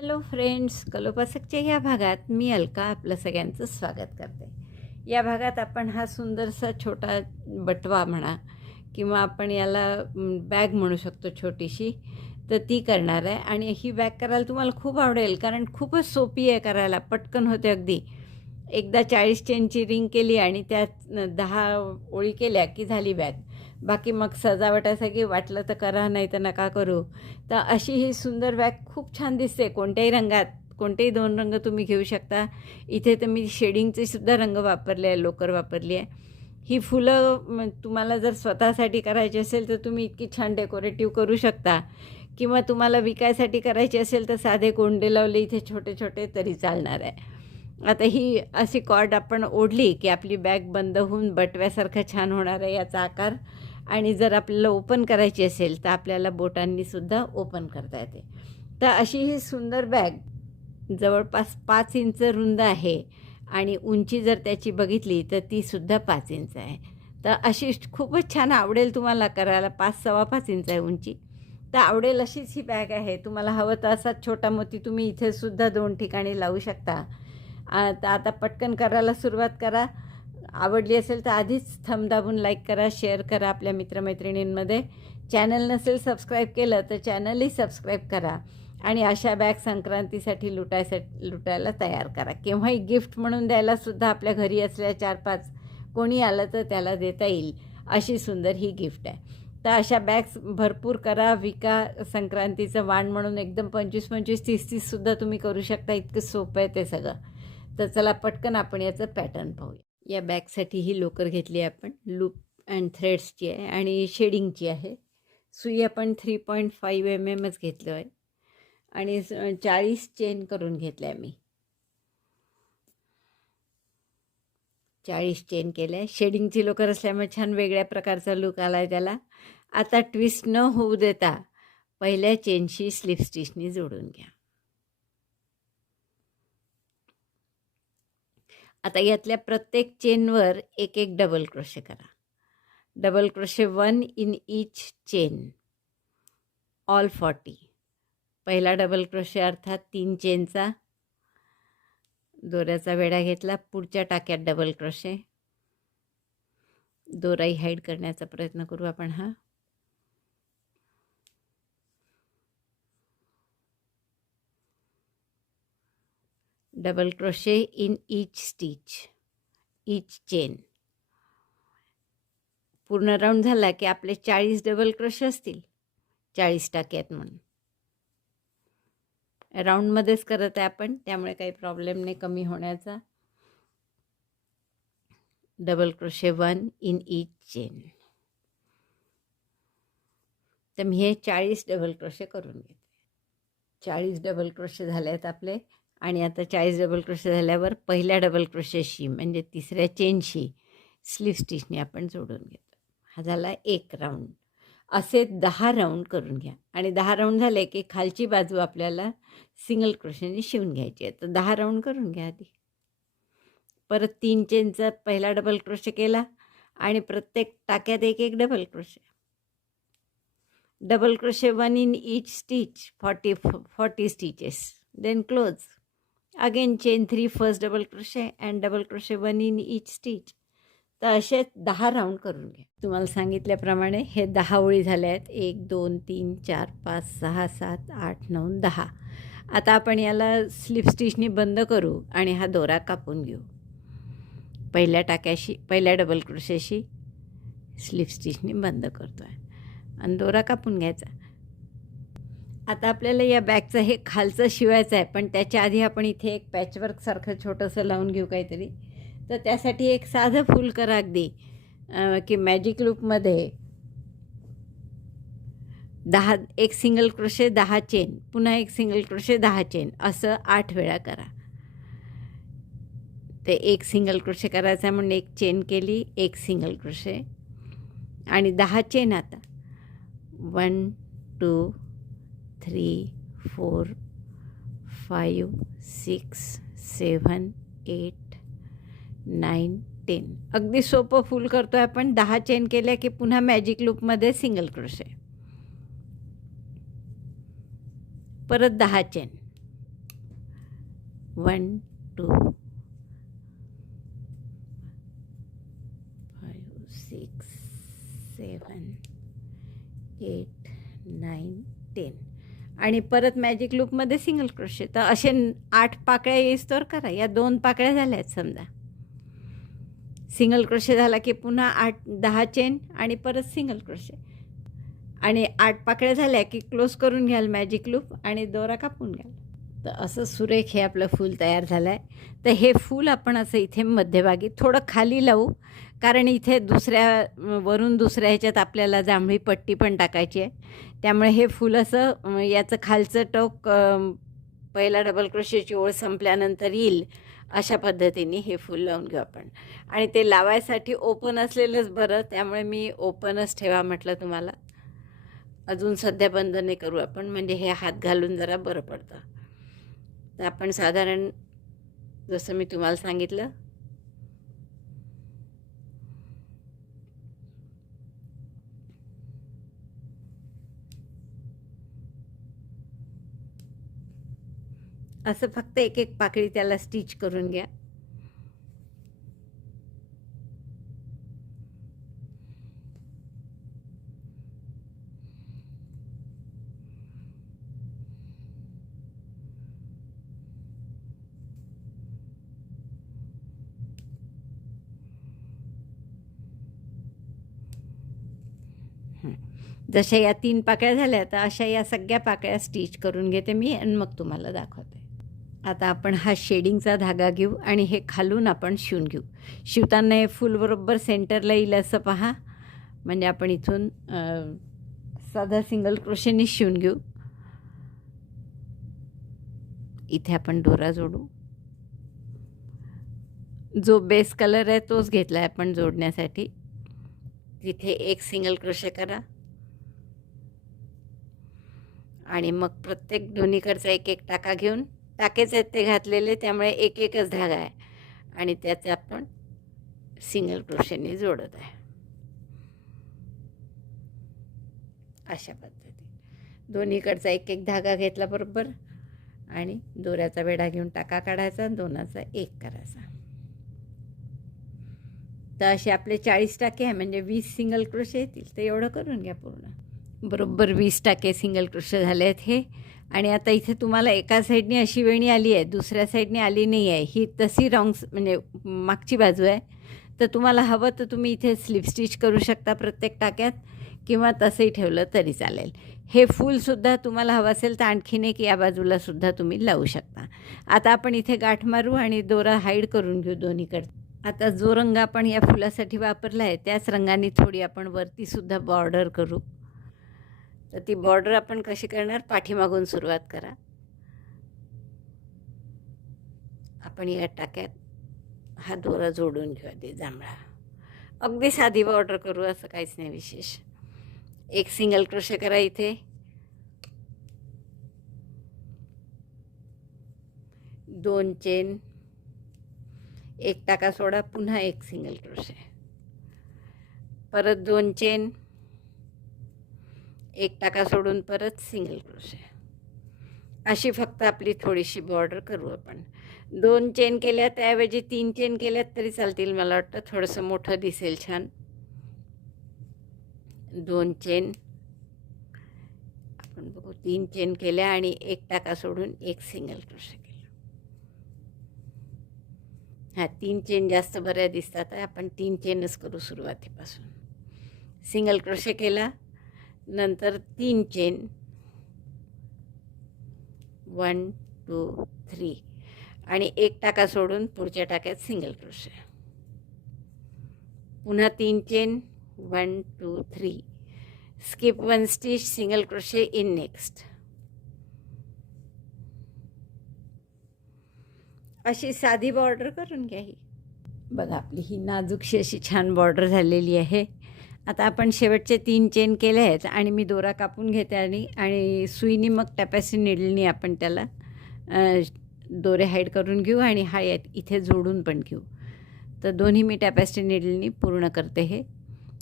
Hello friends कलोपासकच्या या भागात मी अलका आपलं सगळ्यांचं स्वागत करते. या भागात आपण हा सुंदरसा छोटा बटवा म्हणा किंवा आपण याला बॅग म्हणू शकतो छोटीशी तर ती करणार आहे. आणि ही बॅग करायला तुम्हाला खूप आवडेल कारण खूपच सोपी आहे करायला पटकन होते अगदी. एकदा चाळीस चेनची रिंग केली आणि त्यात दहा ओळी केल्या की झाली बॅग बाकी मग सजावटासाठी वाटलं तर करा नाही तर नका करू. तर अशी ही सुंदर बॅग खूप छान दिसते. कोणत्याही रंगात कोणतेही दोन रंग तुम्ही घेऊ शकता. इथे तर मी शेडिंगचे सुद्धा रंग वापरले आहे लोकर वापरली आहे. ही फुलं तुम्हाला जर स्वतःसाठी करायची असेल तर तुम्ही इतकी छान डेकोरेटिव्ह करू शकता. किंवा तुम्हाला विकायसाठी करायची असेल तर साधे कोंडे लावले इथे छोटे छोटे तरी चालणार आहे. आता ही अशी कॉर्ड आपण ओढली की आपली बॅग बंद होऊन बटव्यासारखं छान होणार आहे याचा आकार. आणि जर आपल्याला ओपन करायची असेल तर आपल्याला बोटांनीसुद्धा ओपन करता येते. तर अशी ही सुंदर बॅग जवळपास पाच इंच रुंद आहे आणि उंची जर त्याची बघितली तर तीसुद्धा पाच इंच आहे. तर अशी खूपच छान आवडेल तुम्हाला करायला पाच सव्वा पाच इंच आहे उंची. तर आवडेल अशीच ही बॅग आहे. तुम्हाला हवं तर असाच छोटा मोती तुम्ही इथेसुद्धा दोन ठिकाणी लावू शकता. आता तर आता पटकन करायला सुरुवात करा. आवडली असेल तर आधीच थम दाबून लाईक करा शेअर करा आपल्या मित्रमैत्रिणींमध्ये. चॅनल नसेल सबस्क्राईब केलं तर चॅनलही सबस्क्राईब करा. आणि अशा बॅग संक्रांतीसाठी लुटायसाठी लुटायला तयार करा. केव्हाही गिफ्ट म्हणून द्यायलासुद्धा आपल्या घरी असल्या चार पाच कोणी आलं तर त्याला देता येईल. अशी सुंदर ही गिफ्ट आहे. तर अशा बॅग्स भरपूर करा. विका संक्रांतीचं वाण म्हणून एकदम पंचवीस पंचवीस तीस तीससुद्धा तुम्ही करू शकता. इतकं सोपं आहे ते सगळं. तर चला पटकन आपण याचं पॅटर्न पाहूया. या बॅगसाठी ही लोकर घेतली आहे आपण. लूप अँड थ्रेड्सची आहे आणि शेडिंगची आहे. सुई आपण थ्री पॉईंट फाईव्ह एम एमच घेतलो आहे. आणि चाळीस चेन करून घेतल्या मी. चाळीस चेन केल्या आहे. शेडिंगची लोकर असल्यामुळे छान वेगळ्या प्रकारचा लुक आला आहे त्याला. आता ट्विस्ट न होऊ देता पहिल्या चेनशी स्लिप स्टिचनी जोडून घ्या. आता यातल्या प्रत्येक चेनवर एक एक डबल क्रोशे करा. Double crochet one in each chain. All forty. पहिला डबल क्रोशे अर्थात तीन चेनचा. दोऱ्याचा वेढा घेतला पुढच्या टाक्यात डबल क्रोशे. दोराही हाईड करण्याचा प्रयत्न करू आपण हा. Double crochet in each stitch each chain पूर्ण राऊंड झाला की आपले चाळीस डबल क्रश असतील. चाळीस टाक्यात म्हणून. राऊंडमध्येच करत आहे आपण त्यामुळे काही प्रॉब्लेम नाही कमी होण्याचा. Double crochet one in each chain तर मी हे चाळीस डबल क्रोशे करून घेते. चाळीस डबल क्रोशे झाले आहेत आपले. आणि आता चाळीस डबल क्रोशे झाल्यावर पहिल्या डबल क्रोशेशी म्हणजे तिसऱ्या चेनशी स्लीव स्टिचने आपण जोडून घेतो. हा झाला एक राऊंड असे दहा राऊंड करून घ्या. आणि दहा राऊंड झाले की खालची बाजू आपल्याला सिंगल क्रोशेने शिवून घ्यायची आहे. तर दहा राऊंड करून घ्या आधी. परत तीन चेनचा पहिला डबल क्रोशे केला आणि प्रत्येक टाक्यात एक एक double crochet double crochet one in each stitch forty forty stitches then close again chain three first double crochet and double crochet one in each stitch तर असे दहा राऊंड करून घ्या. तुम्हाला सांगितल्याप्रमाणे हे दहा ओळी झाल्या आहेत एक दोन तीन चार पाच सहा सात आठ नऊ दहा. आता आपण याला स्लिप स्टिचनी बंद करू आणि हा दोरा कापून घेऊ. पहिल्या टाक्याशी पहिल्या डबल क्रोशेशी स्लिप स्टिचनी बंद करतो आहे आणि दोरा कापून घ्यायचा. आता आपल्याला या बॅगचं हे खालचं शिवायचं आहे पण त्याच्या आधी आपण इथे एक पॅचवर्कसारखं छोटंसं लावून घेऊ काहीतरी. तर त्यासाठी एक साधं फूल करा अगदी. की मॅजिक लूपमध्ये दहा एक सिंगल क्रोशे दहा चेन पुन्हा एक सिंगल क्रोशे दहा चेन असं आठ वेळा करा. ते एक सिंगल क्रोशे करायचं आहे म्हणून एक चेन केली एक सिंगल क्रोशे आणि दहा चेन आता. One two three four five six seven eight nine ten अगदी सोपं फुल करतो आहे आपण दहा चेन केल्या की पुन्हा मॅजिक लूपमध्ये सिंगल क्रोशे परत दहा chain one two five six seven eight nine ten आणि परत मॅजिक लूपमध्ये सिंगल क्रोशे तर असे आठ पाकळ्या येईस्तोर करा. या दोन पाकळ्या झाल्या आहेत समजा. सिंगल क्रोशे झाला की पुन्हा आठ दहा चेन आणि परत सिंगल क्रोशे आणि आठ पाकळ्या झाल्या की क्लोज करून घ्याल मॅजिक लूप आणि दोरा कापून घ्याल. तर असं सुरेख हे आपलं फूल तयार झालं आहे तर हे फूल आपण असं इथे मध्यभागी थोडं खाली लावू. कारण इथे दुसऱ्या वरून दुसऱ्या ह्याच्यात आपल्याला जांभळी पट्टी पण टाकायची आहे. त्यामुळे हे फूल असं याचं खालचं टोक पहिला डबल क्रोशेची ओळ संपल्यानंतर येईल अशा पद्धतीने हे फूल लावून घेऊ आपण. आणि ते लावायसाठी ओपन असलेलंच बरं त्यामुळे मी ओपनच ठेवा म्हटलं तुम्हाला. अजून सध्या बंद नाही करू आपण म्हणजे हे हात घालून जरा बरं पडतं. तर आपण साधारण जसं मी तुम्हाला सांगितलं असं फक्त एक एक पाकळी त्याला स्टिच करून घ्या. जशा या तीन पाकळ्या झाल्या तर अशा या सगळ्या पाकळ्या स्टिच करून घेते मी आणि मग तुम्हाला दाखवते. आता आपण हा शेडिंगचा धागा घेऊ आणि हे खालून आपण शिवून घेऊ. शिवताना हे फुल बरोबर सेंटरला येईल असं पहा. म्हणजे आपण इथून साधा सिंगल क्रोशेने शिवून घेऊ. इथे आपण दोरा जोडू. जो बेस कलर आहे तोच घेतला आहे आपण जोडण्यासाठी. तिथे एक सिंगल क्रोशे करा. आणि मग प्रत्येक दोन्हीकडचा एक एक टाका घेऊन टाकेच आहेत ते घातलेले त्यामुळे एक एकच धागा आहे. आणि त्याचे आपण सिंगल क्रोशेने जोडत आहे. अशा पद्धती दोन्हीकडचा एक एक धागा घेतला बरोबर आणि दोऱ्याचा वेढा घेऊन टाका काढायचा दोनाचा एक करायचा. तर असे आपले चाळीस टाके आहे म्हणजे वीस सिंगल क्रोशे येतील तर एवढं करून घ्या पूर्ण. बरोबर वीस टाके सिंगल क्रोशे झाले आहेत हे. आणि आता इथे तुम्हाला एका साईडने अशी वेणी आली आहे दुसऱ्या साईडने आली नाही आहे. ही तशी रॉंग म्हणजे मागची बाजू आहे. तर तुम्हाला हवं तर तुम्ही इथे स्लिप स्टिच करू शकता प्रत्येक टाक्यात किंवा तसंही ठेवलं तरी चालेल. हे फूलसुद्धा तुम्हाला हवं असेल तर आणखीन एक या बाजूलासुद्धा तुम्ही लावू शकता. आता आपण इथे गाठ मारू आणि दोरा हाईड करून घेऊ दोन्हीकडे. आता जो रंग आपण या फुलासाठी वापरला आहे त्याच रंगाने थोडी आपण वरतीसुद्धा बॉर्डर करू. तर ती बॉर्डर आपण कशी करणार? पाठीमागून सुरुवात करा. आपण या टाक्यात हा दोरा जोडून घेऊ आधी जांभळा. अगदी साधी बॉर्डर करू असं काहीच नाही विशेष. एक सिंगल क्रोशे करा इथे. दोन चेन एक टाका सोडा पुन्हा एक सिंगल क्रोशे परत दोन चेन एक टाका सोडून परत सिंगल क्रोशे अशी फक्त आपली थोडीशी बॉर्डर करू आपण. दोन चेन केल्या त्याऐवजी तीन चेन केल्यात तरी चालतील मला वाटतं. थोडंसं मोठं दिसेल छान. दोन चेन आपण बघू तीन चेन केल्या आणि एक टाका सोडून एक सिंगल क्रोशे केलं. हां तीन चेन जास्त बऱ्या दिसतात. आपण तीन चेनच करू सुरुवातीपासून. सिंगल क्रोशे केला नंतर तीन चेन वन टू थ्री आणि एक टाका सोडून पुढच्या टाक्यात सिंगल क्रोशे पुन्हा तीन chain one two three skip one stitch single crochet in next अशी साधी बॉर्डर करून घ्या ही. बघा आपली ही नाजूकशी अशी छान बॉर्डर झालेली आहे. आता आपण शेवटचे तीन चेन केले आहेत आणि मी दोरा कापून घेते आणि आणि सुईनी मग टॅपॅसी निडलनी आपण त्याला दोरे हाईड करून घेऊ आणि हा यात इथे जोडून पण घेऊ. तर दोन्ही मी टॅपॅस्टी निडलनी पूर्ण करते हे.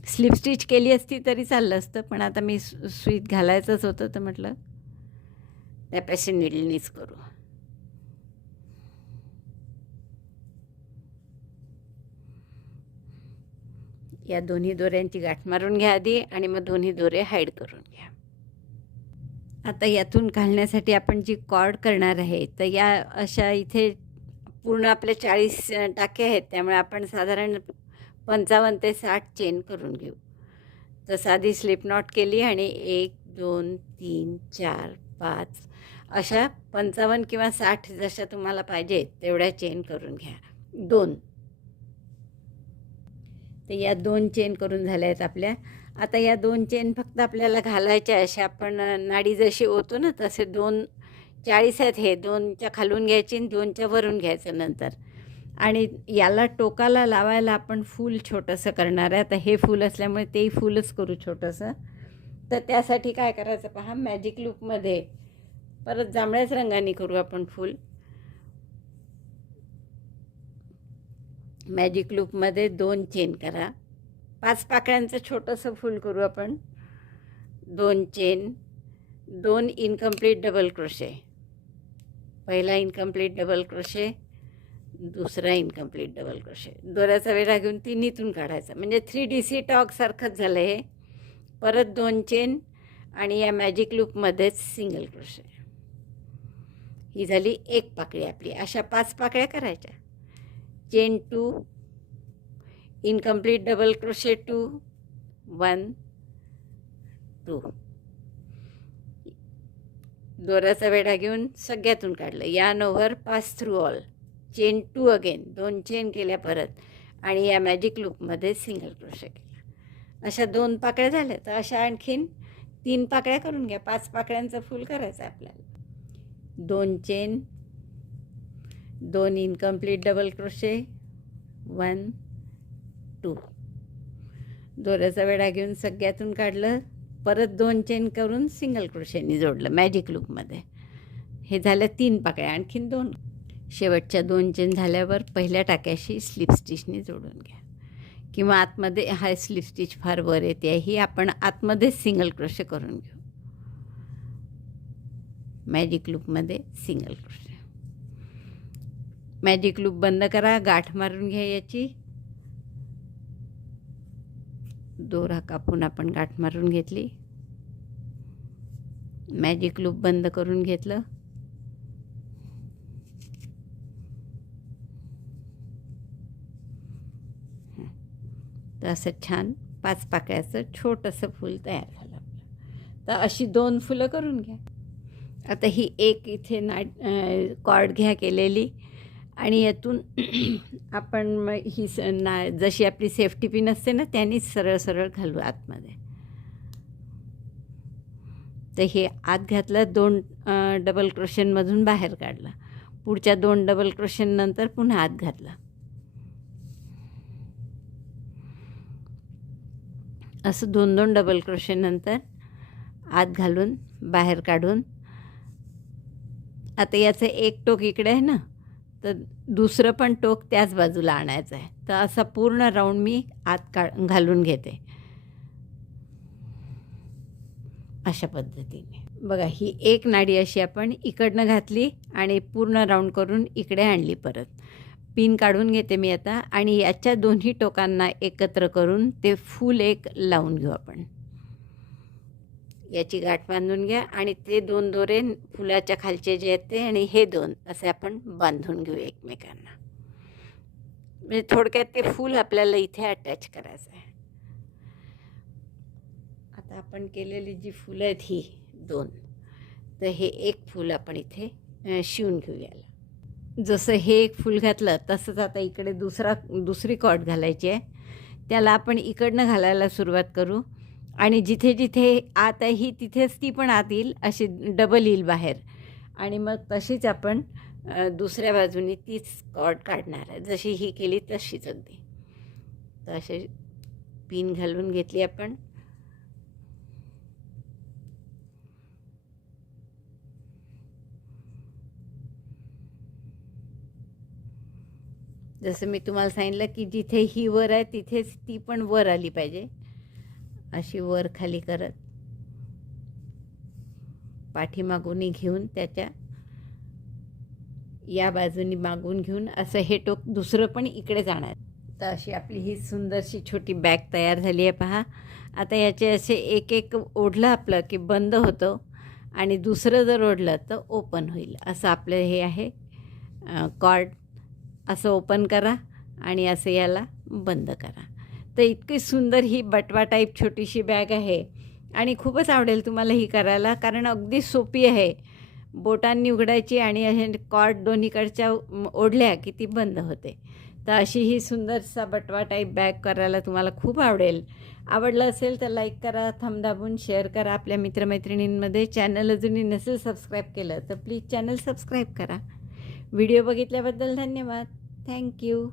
स्लिप स्टिच केली असती तरी चाललं असतं पण आता मी सु सुईत घालायचंच होतं तर म्हटलं टॅपॅस्टी निडलनीच करू. या दोन्ही दोऱ्यांची गाठ मारून घ्या आधी आणि मग दोन्ही दोरे हाईड करून घ्या. आता यातून घालण्यासाठी आपण जी कॉर्ड करणार आहे तर या अशा इथे पूर्ण आपले चाळीस टाके आहेत त्यामुळे आपण साधारण पंचावन्न ते साठ चेन करून घेऊ. तर साधी स्लिप नॉट केली आणि एक दोन तीन चार पाच अशा पंचावन्न किंवा साठ जशा तुम्हाला पाहिजे तेवढ्या चेन करून घ्या. दोन. तर या दोन चेन करून झाल्या आहेत आपल्या. आता या दोन चेन फक्त आपल्याला घालायच्या अशा आपण नाडी जशी ओतो ना तसे दोन चाळीस आहेत हे. दोनच्या खालून घ्यायची आणि दोनच्या वरून घ्यायचं नंतर. आणि याला टोकाला लावायला आपण फूल छोटंसं करणार आहे. आता हे फूल असल्यामुळे तेही फूलच करू छोटंसं. तर त्यासाठी काय करायचं पहा मॅजिक लूपमध्ये परत जांभळ्याच रंगाने करू आपण फूल. मॅजिक लूपमध्ये दोन चेन करा. पाच पाकळ्यांचं छोटंसं फूल करू आपण. दोन चेन दोन इनकम्प्लीट डबल क्रोशे पहिला इनकम्प्लीट डबल क्रोशे दुसरा इनकम्प्लीट डबल क्रोशे दोऱ्याचा वेढा घेऊन तिन्हीतून काढायचा. म्हणजे थ्री डी सी टॉकसारखंच झालं हे. परत दोन चेन आणि या मॅजिक लूपमध्येच सिंगल क्रोशे ही झाली एक पाकळी आपली. अशा पाच पाकळ्या करायच्या. Chain two incomplete double crochet two one two दोऱ्याचा वेढा घेऊन सगळ्यातून काढलं. Yarn over pass through all chain two again दोन चेन केल्या परत. आणि या मॅजिक लूपमध्ये सिंगल क्रोशे केला. अशा दोन पाकळ्या झाल्या. तर अशा आणखीन तीन पाकळ्या करून घ्या. पाच पाकळ्यांचं फूल करायचं आहे आपल्याला. दोन चेन दोन incomplete double crochet one two दोऱ्याचा वेढा घेऊन सगळ्यातून काढलं परत दोन चेन करून सिंगल क्रोशेनी जोडलं मॅजिक लुकमध्ये हे झालं तीन पाकळ्या आणखीन दोन. शेवटच्या दोन चेन झाल्यावर पहिल्या टाक्याशी स्लिप स्टिचने जोडून घ्या. किंवा आतमध्ये हा स्लिप स्टिच फार वर येते ही आपण आतमध्ये सिंगल क्रोशे करून घेऊ. मॅजिक लूपमध्ये सिंगल क्रोशे मॅजिक लूप बंद करा गाठ मारून घ्या याची. दोरा कापून आपण गाठ मारून घेतली. मॅजिक लूप बंद करून घेतलं. तर असं छान पाच पाकळ्याचं छोटंसं फूल तयार झालं आपलं. तर अशी दोन फुलं करून घ्या. आता ही एक इथे नाट कॉर्ड घ्या केलेली. आणि यातून आपण मग ही स ना जशी आपली सेफ्टी पिन असते ना त्यांनीच सरळ सरळ घालू आतमध्ये. तर हे आत घातलं दोन डबल क्रोशनमधून बाहेर काढला. पुढच्या दोन डबल क्रोशननंतर पुन्हा आत घातला. असं दोन दोन डबल क्रोशनंतर आत घालून बाहेर काढून. आता याचं एक टोक इकडे आहे ना तर दुसरं पण टोक त्याच बाजूला आणायचं आहे. तर असा पूर्ण राऊंड मी आत का घालून घेते. अशा पद्धतीने. बघा ही एक नाडी अशी आपण इकडनं घातली आणि पूर्ण राऊंड करून इकडे आणली परत. पिन काढून घेते मी आता आणि याच्या दोन्ही टोकांना एकत्र करून ते फूल एक लावून घेऊ आपण. याची गाठ बांधून घ्या आणि ते दोन दोरे फुलाच्या खालचे जे आहेत ते आणि हे दोन असे आपण बांधून घेऊ एकमेकांना. म्हणजे थोडक्यात ते फूल आपल्याला इथे अटॅच करायचं आहे. आता आपण केलेली जी फुलं आहेत ही दोन तर हे एक फूल आपण इथे शिवून घेऊ याला जसं हे एक फूल घातलं तसंच आता इकडे दुसरा दुसरी कॉट घालायची आहे. त्याला आपण इकडनं घालायला सुरुवात करू. आणि जिथे जिथे आत आहे ही तिथेच ती पण आत येईल अशी डबल येईल बाहेर. आणि मग तशीच आपण दुसऱ्या बाजूनी तीच कॉर्ड काढणार आहे. जशी ही केली तशीच अगदी. तर असे पिन घालून घेतली आपण. जसं मी तुम्हाला सांगितलं की जिथे ही वर आहे तिथेच ती पण वर आली पाहिजे. अशी वर खाली करत. पाठीमागूनही घेऊन त्याच्या या बाजूनी मागून घेऊन असं हे टोक दुसरं पण इकडे जाणार. तर अशी आपली ही सुंदरशी छोटी बॅग तयार झाली आहे पहा. आता याचे असे एक एक ओढलं आपलं की बंद होतं आणि दुसरं जर ओढलं तर ओपन होईल. असं आपलं हे आहे. कॉर्ड. असं ओपन करा आणि असं याला बंद करा. तर इतकी सुंदर ही बटवा टाईप छोटीशी बॅग आहे. आणि खूपच आवडेल तुम्हाला ही करायला कारण अगदी सोपी आहे. बोटांनी उघडायची आणि असे कॉर्ड दोन्हीकडच्या ओढल्या की ती बंद होते. तर अशी ही सुंदरसा बटवा टाईप बॅग करायला तुम्हाला खूप आवडेल. आवडलं असेल तर लाईक करा थंब दाबून शेअर करा. आपल्या मित्रमैत्रिणींमध्ये चॅनल अजूनही नसेल सबस्क्राईब केलं तर प्लीज चॅनल सबस्क्राईब करा. व्हिडिओ बघितल्याबद्दल धन्यवाद. Thank you